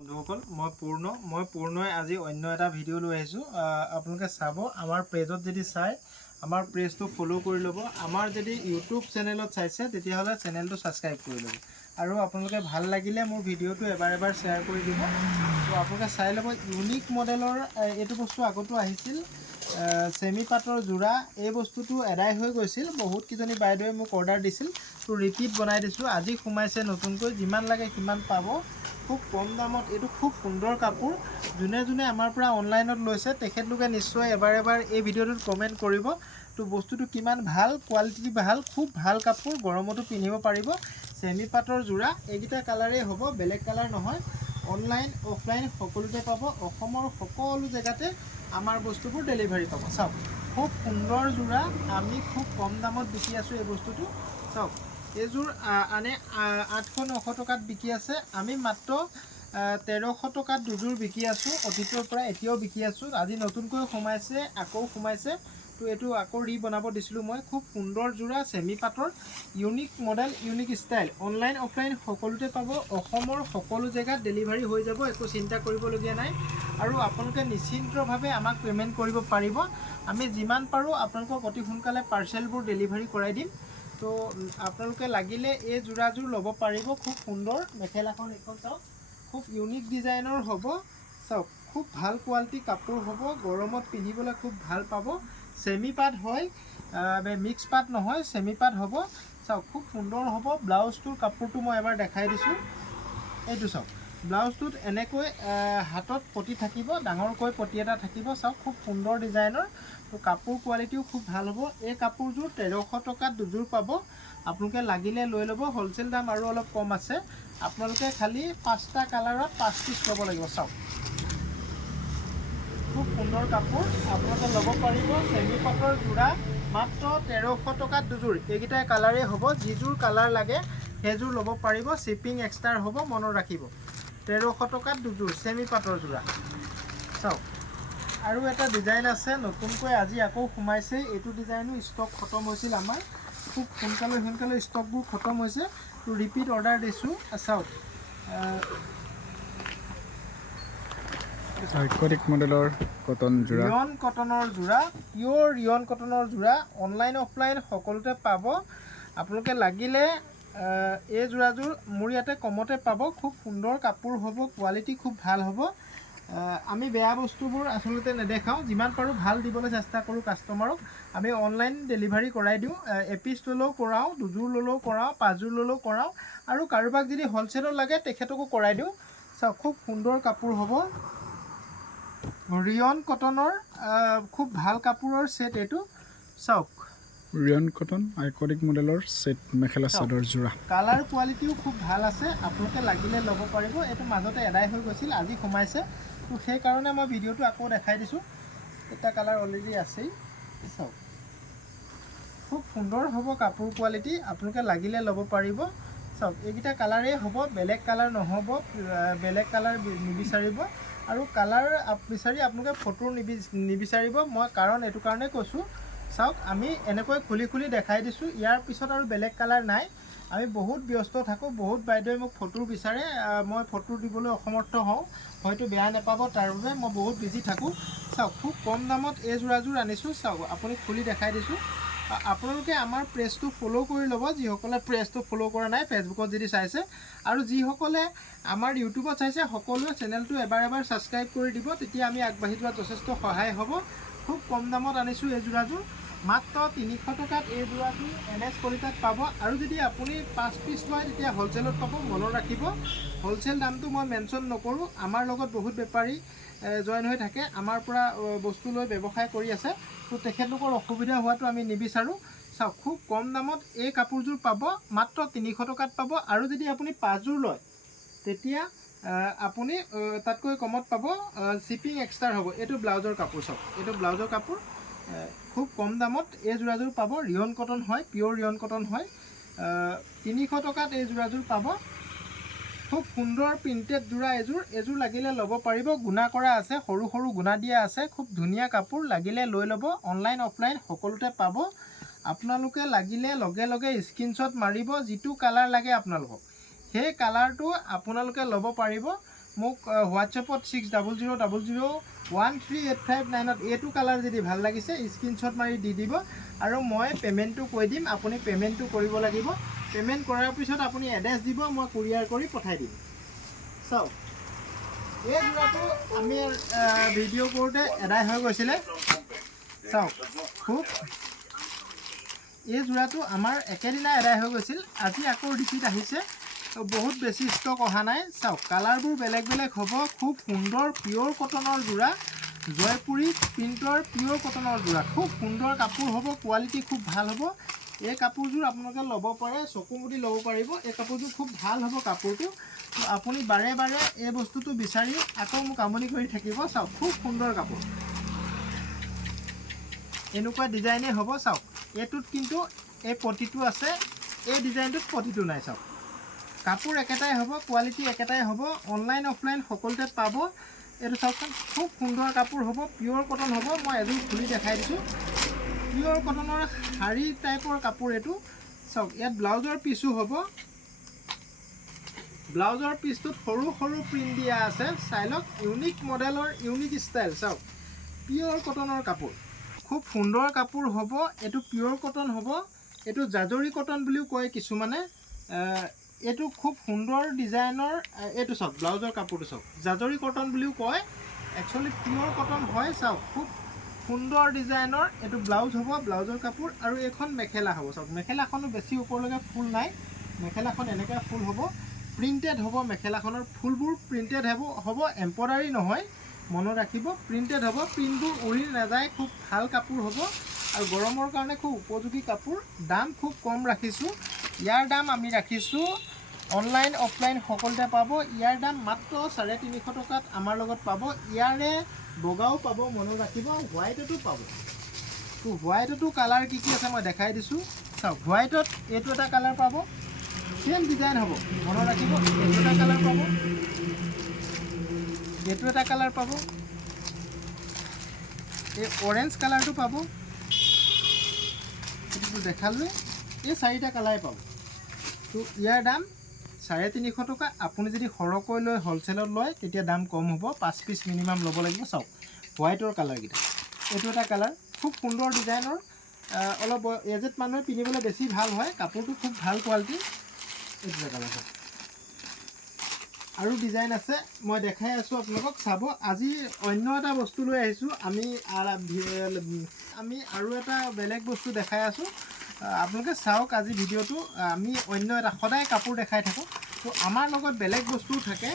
বন্ধুসকল মই পূৰ্ণই আজি অন্য এটা ভিডিঅ' লৈ আহিছোঁ। আপোনালোকে চাব, আমাৰ পেজত যদি চাই আমাৰ পেজটো ফ'ল' কৰি ল'ব। আমাৰ যদি ইউটিউব চেনেলত চাইছে তেতিয়াহ'লে চেনেলটো ছাবস্ক্ৰাইব কৰি ল'ব। আৰু আপোনালোকে ভাল লাগিলে মোৰ ভিডিঅ'টো এবাৰ শ্বেয়াৰ কৰি দিব। তো আপোনালোকে চাই ল'ব, ইউনিক মডেলৰ এইটো বস্তু আগতো আহিছিল, চেমি পাটৰ যোৰা। এই বস্তুটো এদাই হৈ গৈছিল, বহুতকেইজনী বাইদেৱে মোক অৰ্ডাৰ দিছিল, তো ৰিপিট বনাই দিছোঁ। আজি সোমাইছে নতুনকৈ, যিমান লাগে সিমান পাব খুব কম দামত। এইটো খুব সুন্দৰ কাপোৰ। যোনে যোনে আমাৰ পৰা অনলাইনত লৈছে তেখেতলোকে নিশ্চয় এবাৰ এই ভিডিঅ'টোত কমেণ্ট কৰিব। তো বস্তুটো কিমান ভাল, কোৱালিটি ভাল, খুব ভাল কাপোৰ, গৰমতো পিন্ধিব পাৰিব। চেমি পাটৰ যোৰা, এইকেইটা কালাৰেই হ'ব, বেলেগ কালাৰ নহয়। অনলাইন অফলাইন সকলোতে পাব। অসমৰ সকলো জেগাতে আমাৰ বস্তুবোৰ ডেলিভাৰী পাব। চাওক, খুব সুন্দৰ যোৰা, আমি খুব কম দামত বিকি আছোঁ এই বস্তুটো। চাওক, এইযোৰ আনে 800-900 টকাত বিকি আছে, আমি মাত্ৰ 1300 টকাত দুযোৰ বিকি আছোঁ। অতীতৰ পৰা এতিয়াও বিকি আছোঁ। আজি নতুনকৈ সোমাইছে, আকৌ সোমাইছে, তো এইটো আকৌ বনাব দিছিলোঁ মই। খুব সুন্দৰ যোৰা, চেমি পাটৰ, unique model, unique style. Online offline সকলোতে পাব। অসমৰ সকলো জেগাত ডেলিভাৰী হৈ যাব, একো চিন্তা কৰিবলগীয়া নাই। আৰু আপোনালোকে নিশ্চিন্তভাৱে আমাক পে'মেণ্ট কৰিব পাৰিব। আমি যিমান পাৰোঁ আপোনালোকক অতি সোনকালে পাৰ্চেলবোৰ ডেলিভাৰী কৰাই দিম। তো আপোনালোকে লাগিলে এই যোৰাযোৰ ল'ব পাৰিব। খুব সুন্দৰ মেখেলাখন, এইখন চাওক, খুব ইউনিক ডিজাইনৰ হ'ব। চাওক, খুব ভাল কোৱালিটি কাপোৰ হ'ব, গৰমত পিন্ধিবলৈ খুব ভাল পাব। চেমি পাট হয়, মিক্স পাট নহয়, চেমি পাট হ'ব। চাওক, খুব সুন্দৰ হ'ব। ব্লাউজটোৰ কাপোৰটো মই এবাৰ দেখাই দিছোঁ। এইটো চাওক, ব্লাউজটোত এনেকৈ হাতত পতি থাকিব, ডাঙৰকৈ পতি এটা থাকিব। চাওক, খুব সুন্দৰ ডিজাইনৰ। তো কাপোৰ কোৱালিটিও খুব ভাল হ'ব। এই কাপোৰযোৰ 1300 টকাত দুযোৰ পাব। আপোনালোকে লাগিলে লৈ ল'ব, হ'লচেল দাম আৰু অলপ কম আছে। আপোনালোকে খালি 5টা কালাৰত 5 পিচ ল'ব লাগিব। চাওক, খুব সুন্দৰ কাপোৰ, আপোনালোকে ল'ব পাৰিব। চেমি পাটৰ যোৰা মাত্ৰ 1300 টকাত দুযোৰ। এইকেইটাই কালাৰেই হ'ব, যিযোৰ কালাৰ লাগে সেইযোৰ ল'ব পাৰিব। শ্বিপিং এক্সট্ৰা হ'ব, মনত ৰাখিব। 1300 টকাত দুযোৰ চেমি পাটৰ যোৰা। চাওক, আৰু এটা ডিজাইন আছে নতুনকৈ, আজি আকৌ সোমাইছে। এইটো ডিজাইনো ষ্টক খতম হৈছিল আমাৰ। খুব সোনকালে ষ্টকবোৰ খতম হৈছে, তো ৰিপিট অৰ্ডাৰ দিছোঁ। চাওক, আইকনিক মডেলৰ কটন যোৰা, ৰিয়ন কটনৰ যোৰা, পিয়'ৰ ৰিয়ন কটনৰ যোৰা। অনলাইন অফলাইন সকলোতে পাব। আপোনালোকে লাগিলে এই যোৰাযোৰ মোৰ ইয়াতে কমতে পাব। খুব সুন্দৰ কাপোৰ হ'ব, কোৱালিটি খুব ভাল হ'ব। আমি বেয়া বস্তুবোৰ আচলতে নেদেখাওঁ, যিমান পাৰোঁ ভাল দিবলৈ চেষ্টা কৰোঁ কাষ্টমাৰক। আমি অনলাইন ডেলিভাৰী কৰাই দিওঁ, এপিচ ল'লেও কৰাওঁ, দুযোৰ ল'লেও কৰাওঁ, 5যোৰ ল'লেও কৰাওঁ। আৰু কাৰোবাক যদি হ'লচেলত লাগে তেখেতকো কৰাই দিওঁ। চাওক, খুব সুন্দৰ কাপোৰ হ'ব, ৰিয়ন কটনৰ, খুব ভাল কাপোৰৰ ছেট এইটো। চাওক, ৰিয়ন কটন আইকনিক মডেলৰ ছেট মেখেলা চাদৰ যোৰা। কালাৰ কোৱালিটিও খুব ভাল আছে, আপোনালোকে লাগিলে ল'ব পাৰিব। এইটো মাজতে এদাই হৈ গৈছিল, আজি সোমাইছে, তো সেইকাৰণে মই ভিডিঅ'টো আকৌ দেখাই দিছোঁ। এটা কালাৰ অলৰেডি আছেই। চাওক, খুব সুন্দৰ হ'ব কাপোৰ কোৱালিটি, আপোনালোকে লাগিলে ল'ব পাৰিব। চাওক, এইকেইটা কালাৰেই হ'ব, বেলেগ কালাৰ নহ'ব, বেলেগ কালাৰ নিবিচাৰিব। আৰু কালাৰ বিচাৰি আপোনালোকে ফটো নিবিচাৰিব। মই কাৰণ এইটো কাৰণেই কৈছোঁ, চাওক, আমি এনেকৈ খুলি দেখাই দিছোঁ। ইয়াৰ পিছত আৰু বেলেগ কালাৰ নাই। আমি বহুত ব্যস্ত থাকোঁ, বহুত বাইদেৱে মোক ফটো বিচাৰে, মই ফটো দিবলৈ অসমৰ্থ হওঁ। হয়তো বেয়া নাপাব, তাৰ বাবে মই বহুত বিজি থাকোঁ। চাওক, খুব কম দামত এই যোৰাযোৰ আনিছোঁ। চাওক, আপুনি খুলি দেখাই দিছোঁ। আপোনালোকে আমাৰ পেজটো ফ'ল' কৰি ল'ব, যিসকলে পেজটো ফ'ল' কৰা নাই, ফেচবুকত যদি চাইছে। আৰু যিসকলে আমাৰ ইউটিউবত চাইছে, সকলোৱে চেনেলটো এবাৰ ছাবস্ক্ৰাইব কৰি দিব, তেতিয়া আমি আগবাঢ়ি যোৱাত যথেষ্ট সহায় হ'ব। খুব কম দামত আনিছোঁ এই যোৰাযোৰ, মাত্ৰ 300 টকাত এই যোৰাযোৰ NS কলিতাত পাব। আৰু যদি আপুনি 5 পিচ লয় তেতিয়া হ'লচেলত পাব, মনত ৰাখিব। হ'লচেল দামটো মই মেনশ্যন নকৰোঁ। আমাৰ লগত বহুত বেপাৰী জইন হৈ থাকে, আমাৰ পৰা বস্তু লৈ ব্যৱসায় কৰি আছে, তো তেখেতলোকৰ অসুবিধা হোৱাটো আমি নিবিচাৰোঁ। চাওক, খুব কম দামত এই কাপোৰযোৰ পাব, মাত্ৰ 300 টকাত পাব। আৰু যদি আপুনি 5যোৰ লয় তেতিয়া আপুনি তাতকৈ কমত পাব, শ্বিপিং এক্সট্ৰা হ'ব। এইটো ব্লাউজৰ কাপোৰ। চাওক, এইটো ব্লাউজৰ কাপোৰ, খুব কম দামত এই যোৰাযোৰ পাব। ৰিয়ন কটন হয়, পিয়'ৰ ৰিয়ন কটন হয়। 300 টকাত এই যোৰাযোৰ পাব। খুব সুন্দৰ প্ৰিণ্টেড যোৰা এইযোৰ লাগিলে ল'ব পাৰিব। গুণা কৰা আছে, সৰু সৰু গুণা দিয়া আছে, খুব ধুনীয়া কাপোৰ, লাগিলে লৈ ল'ব। অনলাইন অফলাইন সকলোতে পাব। আপোনালোকে লাগিলে লগে স্ক্ৰীনশ্বট মাৰিব, যিটো কালাৰ লাগে আপোনালোকক সেই কালাৰটো আপোনালোকে ল'ব পাৰিব। মোক হোৱাটছএপত 60001385 এইটো কালাৰ যদি ভাল লাগিছে স্ক্ৰীনশ্বট মাৰি দি দিব আৰু মই পে'মেণ্টটো কৈ দিম। আপুনি পে'মেণ্টটো কৰিব লাগিব। পে'মেণ্ট কৰাৰ পিছত আপুনি এড্ৰেছ দিব, মই কুৰিয়াৰ কৰি পঠাই দিম। চাওক, এই যোৰাটো আমি ভিডিঅ' কৰোঁতে এদাই হৈ গৈছিলে। চাওক, খুব এই যোৰাটো আমাৰ একেদিনাই এদাই হৈ গৈছিল। আজি আকৌ ৰিপিট আহিছে, বহুত বেছি ষ্টক অহা নাই। চাওক, কালাৰবোৰ বেলেগ বেলেগ হ'ব। খুব সুন্দৰ পিয়'ৰ কটনৰ যোৰা, জয়পুৰী প্ৰিণ্টৰ পিয়'ৰ কটনৰ যোৰা। খুব সুন্দৰ কাপোৰ হ'ব, কোৱালিটি খুব ভাল হ'ব। এই কাপোৰযোৰ আপোনালোকে ল'ব পাৰে, চকু মুদি ল'ব পাৰিব। এই কাপোৰযোৰ খুব ভাল হ'ব কাপোৰটো। আপুনি বাৰে বাৰে এই বস্তুটো বিচাৰি আকৌ মোক আমনি কৰি থাকিব। চাওক, খুব সুন্দৰ কাপোৰ, এনেকুৱা ডিজাইনেই হ'ব। চাওক, এইটোত কিন্তু এই পটিটো আছে, এই ডিজাইনটোত পটিটো নাই। চাওক, কাপোৰ একেটাই হ'ব, কোৱালিটি একেটাই হ'ব। অনলাইন অফলাইন সকলোতে পাব। এইটো চাওকচোন, খুব সুন্দৰ কাপোৰ হ'ব, পিয়'ৰ কটন হ'ব। মই এযোৰ খুলি দেখাই দিছোঁ। পিয়'ৰ কটনৰ শাৰী টাইপৰ কাপোৰ এইটো। চাওক, ইয়াত ব্লাউজৰ পিচো হ'ব। ব্লাউজৰ পিচটোত সৰু সৰু প্ৰিণ্ট দিয়া আছে। চাই লওক, ইউনিক মডেলৰ ইউনিক ষ্টাইল। চাওক, পিয়'ৰ কটনৰ কাপোৰ, খুব সুন্দৰ কাপোৰ হ'ব। এইটো পিয়'ৰ কটন হ'ব। এইটো জাজৰি কটন বুলিও কয় কিছুমানে। এইটো খুব সুন্দৰ ডিজাইনৰ। এইটো চাওক, ব্লাউজৰ কাপোৰটো চাওক, জাজৰি কটন বুলিও কয়, একচুৱেলি পিয়'ৰ কটন হয়। চাওক, খুব সুন্দৰ ডিজাইনৰ এইটো ব্লাউজ হ'ব, ব্লাউজৰ কাপোৰ। আৰু এইখন মেখেলা হ'ব। চাওক, মেখেলাখনো বেছি ওপৰলৈকে ফুল নাই, মেখেলাখন এনেকৈ ফুল হ'ব, প্ৰিণ্টেড হ'ব। মেখেলাখনৰ ফুলবোৰ প্ৰিণ্টেড হ'ব, এম্ব্ৰইডাৰী নহয়, মনত ৰাখিব, প্ৰিণ্টেড হ'ব। প্ৰিণ্টবোৰ উৰি নাযায়, খুব ভাল কাপোৰ হ'ব আৰু গৰমৰ কাৰণে খুব উপযোগী কাপোৰ। দাম খুব কম ৰাখিছোঁ। ইয়াৰ দাম আমি ৰাখিছোঁ, অনলাইন অফলাইন সকলোতে পাব। ইয়াৰ দাম মাত্ৰ 350 টকাত আমাৰ লগত পাব। ইয়াৰে বগাও পাব, মনত ৰাখিব, হোৱাইটতো পাব। তো হোৱাইটতো কালাৰ কি কি আছে মই দেখাই দিছোঁ। চাওক, হোৱাইটত এইটো এটা কালাৰ পাব, চেম ডিজাইন হ'ব, মনত ৰাখিব। এইটো এটা কালাৰ পাব, এইটো এটা কালাৰ পাব, এই অৰেঞ্জ কালাৰটো পাব, এইটো দেখালোৱে। এই 4টা কালাৰে পাব। তো ইয়াৰ দাম 350 টকা। আপুনি যদি সৰহকৈ লয়, হ'লচেলত লয়, তেতিয়া দাম কম হ'ব, 5 পিচ মিনিমাম ল'ব লাগিব। চাওক, হোৱাইটৰ কালাৰকেইটা, এইটো এটা কালাৰ, খুব সুন্দৰ ডিজাইনৰ। অলপ এজেড মানুহে পিন্ধিবলৈ বেছি ভাল হয়, কাপোৰটো খুব ভাল কোৱালিটি। এইটো এটা কালাৰ। আৰু ডিজাইন আছে, মই দেখাই আছোঁ আপোনালোকক। চাব, আজি অন্য এটা বস্তু লৈ আহিছোঁ। আমি আৰু এটা বেলেগ বস্তু দেখাই আছোঁ, আপোনালোকে চাওক। আজি ভিডিঅ'টো আমি অন্য এটা, সদায় কাপোৰ দেখাই থাকোঁ, তো আমাৰ লগত বেলেগ বস্তুও থাকে,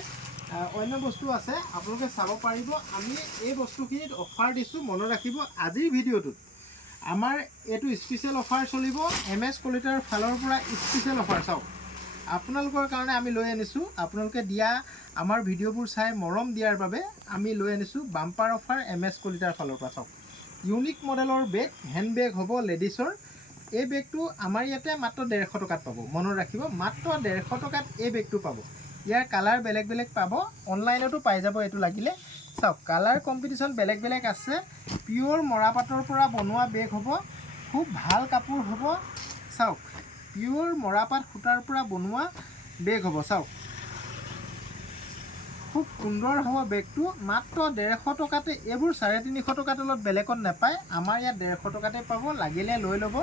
অন্য বস্তু আছে, আপোনালোকে চাব পাৰিব। আমি এই বস্তুখিনিত অফাৰ দিছোঁ, মনত ৰাখিব। আজিৰ ভিডিঅ'টোত আমাৰ এইটো স্পেচিয়েল অফাৰ চলিব, MS কলিতাৰ ফালৰ পৰা স্পেচিয়েল অফাৰ। চাওক, আপোনালোকৰ কাৰণে আমি লৈ আনিছোঁ। আপোনালোকে দিয়া আমাৰ ভিডিঅ'বোৰ চাই মৰম দিয়াৰ বাবে আমি লৈ আনিছোঁ বাম্পাৰ অফাৰ MS কলিতাৰ ফালৰ পৰা। চাওক, ইউনিক মডেলৰ বেগ, হেণ্ড বেগ হ'ব লেডিছৰ। এই বেগটো আমাৰ ইয়াতে মাত্ৰ 150 টকাত পাব, মনত ৰাখিব, মাত্ৰ 150 টকাত এই বেগটো পাব। ইয়াৰ কালাৰ বেলেগ বেলেগ পাব, অনলাইনতো পাই যাব এইটো লাগিলে। চাওক, কালাৰ কম্পিটিশ্যন বেলেগ বেলেগ আছে। পিয়'ৰ মৰাপাটৰ পৰা বনোৱা বেগ হ'ব, খুব ভাল কাপোৰ হ'ব। চাওক, পিয়'ৰ মৰাপাট সূতাৰ পৰা বনোৱা বেগ হ'ব। চাওক, খুব সুন্দৰ হ'ব বেগটো, মাত্ৰ 150 টকাতে। এইবোৰ 350 টকাৰ তলত বেলেগত নাপায়, আমাৰ ইয়াত 150 টকাতে পাব, লাগিলে লৈ ল'ব।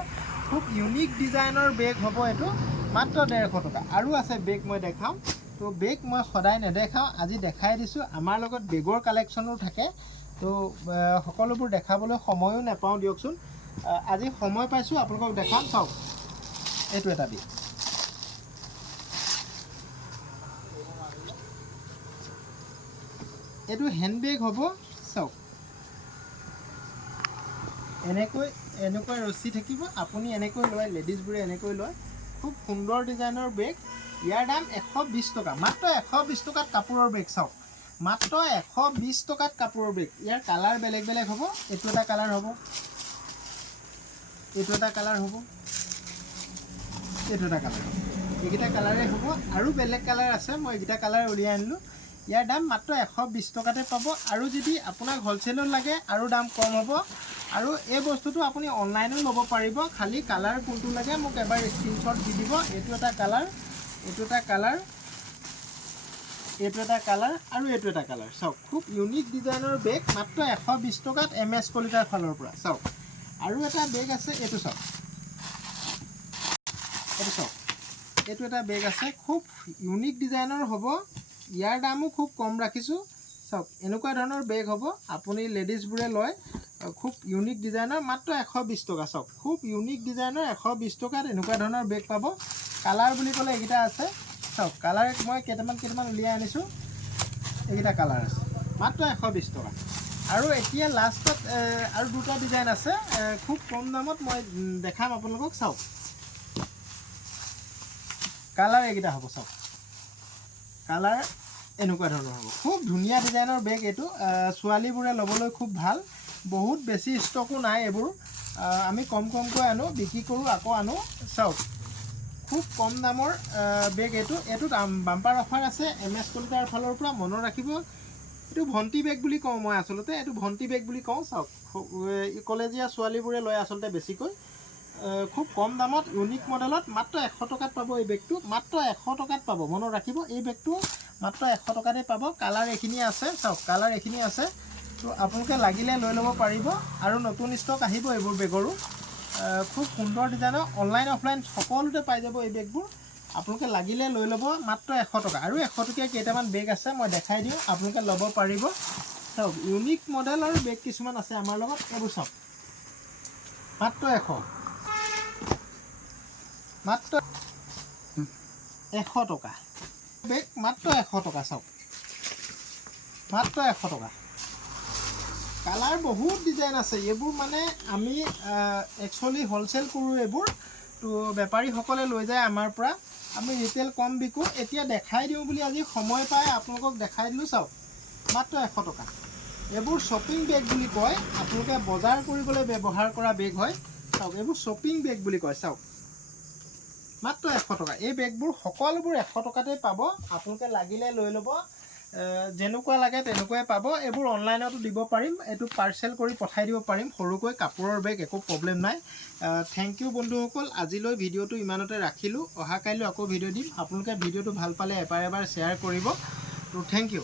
খুব ইউনিক ডিজাইনৰ বেগ হ'ব এইটো, মাত্ৰ 150 টকা। আৰু আছে বেগ, মই দেখাম। তো বেগ মই সদায় নেদেখাওঁ, আজি দেখাই দিছোঁ। আমাৰ লগত বেগৰ কালেকশ্যনো থাকে, তো সকলোবোৰ দেখাবলৈ সময়ো নাপাওঁ দিয়কচোন। আজি সময় পাইছোঁ, আপোনালোকক দেখাম। চাওক, এইটো এটা বেগ, এইটো হেণ্ড বেগ হ'ব। চাওক, এনেকৈ ৰছী থাকিব, আপুনি এনেকৈ লয়, লেডিজবোৰে এনেকৈ লয়। খুব সুন্দৰ ডিজাইনৰ বেগ। ইয়াৰ দাম 120 টকা, মাত্ৰ 120 টকাত কাপোৰৰ বেগ। চাওক, মাত্ৰ 120 টকাত কাপোৰৰ বেগ। ইয়াৰ কালাৰ বেলেগ বেলেগ হ'ব। এইটো এটা কালাৰ হ'ব, এইটো এটা কালাৰ হ'ব, এইটো এটা কালাৰ হ'ব। এইকেইটা কালাৰে হ'ব, আৰু বেলেগ কালাৰ আছে, মই এইকেইটা কালাৰ উলিয়াই আনিলোঁ। ইয়াৰ দাম মাত্ৰ 120 টকাতে পাব। আৰু যদি আপোনাক হ'লচেলত লাগে আৰু দাম কম হ'ব। আৰু এই বস্তুটো আপুনি অনলাইনো ল'ব পাৰিব, খালি কালাৰ কোনটো লাগে মোক এবাৰ স্ক্ৰীনশ্বট দি দিব। এইটো এটা কালাৰ, এইটো এটা কালাৰ, এইটো এটা কালাৰ আৰু এইটো এটা কালাৰ চাওক খুব ইউনিক ডিজাইনৰ বেগ মাত্ৰ 120 টকাত MS কলিতাৰ ফালৰ পৰা চাওক আৰু এটা বেগ আছে এইটো চাওক এইটো এটা বেগ আছে খুব ইউনিক ডিজাইনৰ হ'ব ইয়াৰ দামো খুব কম ৰাখিছোঁ চাওক এনেকুৱা ধৰণৰ বেগ হ'ব আপুনি লেডিজবোৰে লয় খুব ইউনিক ডিজাইনৰ মাত্ৰ 120 টকা চাওক খুব ইউনিক ডিজাইনৰ 120 টকাত এনেকুৱা ধৰণৰ বেগ পাব কালাৰ বুলি ক'লে এইকেইটা আছে চাওক কালাৰ মই কেইটামান উলিয়াই আনিছোঁ এইকেইটা কালাৰ আছে মাত্ৰ 120 টকা আৰু এতিয়া লাষ্টত আৰু দুটা ডিজাইন আছে খুব কম দামত মই দেখাম আপোনালোকক চাওক কালাৰ এইকেইটা হ'ব চাওক কালাৰ এনেকুৱা ধৰণৰ হ'ব খুব ধুনীয়া ডিজাইনৰ বেগ এইটো ছোৱালীবোৰে ল'বলৈ খুব ভাল বহুত বেছি ষ্টকো নাই এইবোৰ আমি কমকৈ আনো বিক্ৰী কৰোঁ আকৌ আনো চাওক খুব কম দামৰ বেগ এইটোত বাম্পাৰ অফাৰ আছে MS কলিতাৰ ফালৰ পৰা মনত ৰাখিব এইটো ভণ্টি বেগ বুলি কওঁ মই আচলতে এইটো ভণ্টি বেগ বুলি কওঁ চাওক কলেজীয়া ছোৱালীবোৰে লয় আচলতে বেছিকৈ খুব কম দামত ইউনিক মডেলত মাত্ৰ 100 টকাত পাব এই বেগটো মাত্ৰ 100 টকাত পাব মনত ৰাখিব এই বেগটো মাত্ৰ 100 টকাতে পাব কালাৰ এইখিনি আছে চাওক কালাৰ এইখিনি আছে তো আপোনালোকে লাগিলে লৈ ল'ব পাৰিব আৰু নতুন ষ্টক আহিব এইবোৰ বেগৰো খুব সুন্দৰ ডিজাইনৰ অনলাইন অফলাইন সকলোতে পাই যাব এই বেগবোৰ আপোনালোকে লাগিলে লৈ ল'ব মাত্ৰ 100 টকা আৰু 100 টকীয়া কেইটামান বেগ আছে মই দেখাই দিওঁ আপোনালোকে ল'ব পাৰিব চাওক ইউনিক মডেলৰ বেগ কিছুমান আছে আমাৰ লগত এইবোৰ চাওক মাত্ৰ 100 টকা বেগ মাত্ৰ 100 টকা চাওক মাত্ৰ 100 টকা কালাৰ বহুত ডিজাইন আছে এইবোৰ মানে আমি একচুৱেলি হোলচেল কৰোঁ এইবোৰ তো বেপাৰীসকলে লৈ যায় আমাৰ পৰা আমি ৰিটেল কম বিকোঁ এতিয়া দেখাই দিওঁ বুলি আজি সময় পাই আপোনালোকক দেখাই দিলোঁ চাওক মাত্ৰ 100 টকা এইবোৰ শ্বপিং বেগ বুলি কয় আপোনালোকে বজাৰ কৰিবলৈ ব্যৱহাৰ কৰা বেগ হয় চাওক এইবোৰ শ্বপিং বেগ বুলি কয় চাওক মাত্ৰ 100 টকা এই বেগবোৰ সকলোবোৰ 100 টকাতে পাব আপোনালোকে লাগিলে লৈ ল'ব যেনেকুৱা লাগে তেনেকুৱাই পাব এইবোৰ অনলাইনতো দিব পাৰিম এইটো পাৰ্চেল কৰি পঠাই দিব পাৰিম সৰুকৈ কাপোৰৰ বেগ একো প্ৰব্লেম নাই থেংক ইউ বন্ধুসকল আজিলৈ ভিডিঅ'টো ইমানতে ৰাখিলোঁ অহা কাইলৈ আকৌ ভিডিঅ' দিম আপোনালোকে ভিডিঅ'টো ভাল পালে এবাৰ শ্বেয়াৰ কৰিব তো থেংক ইউ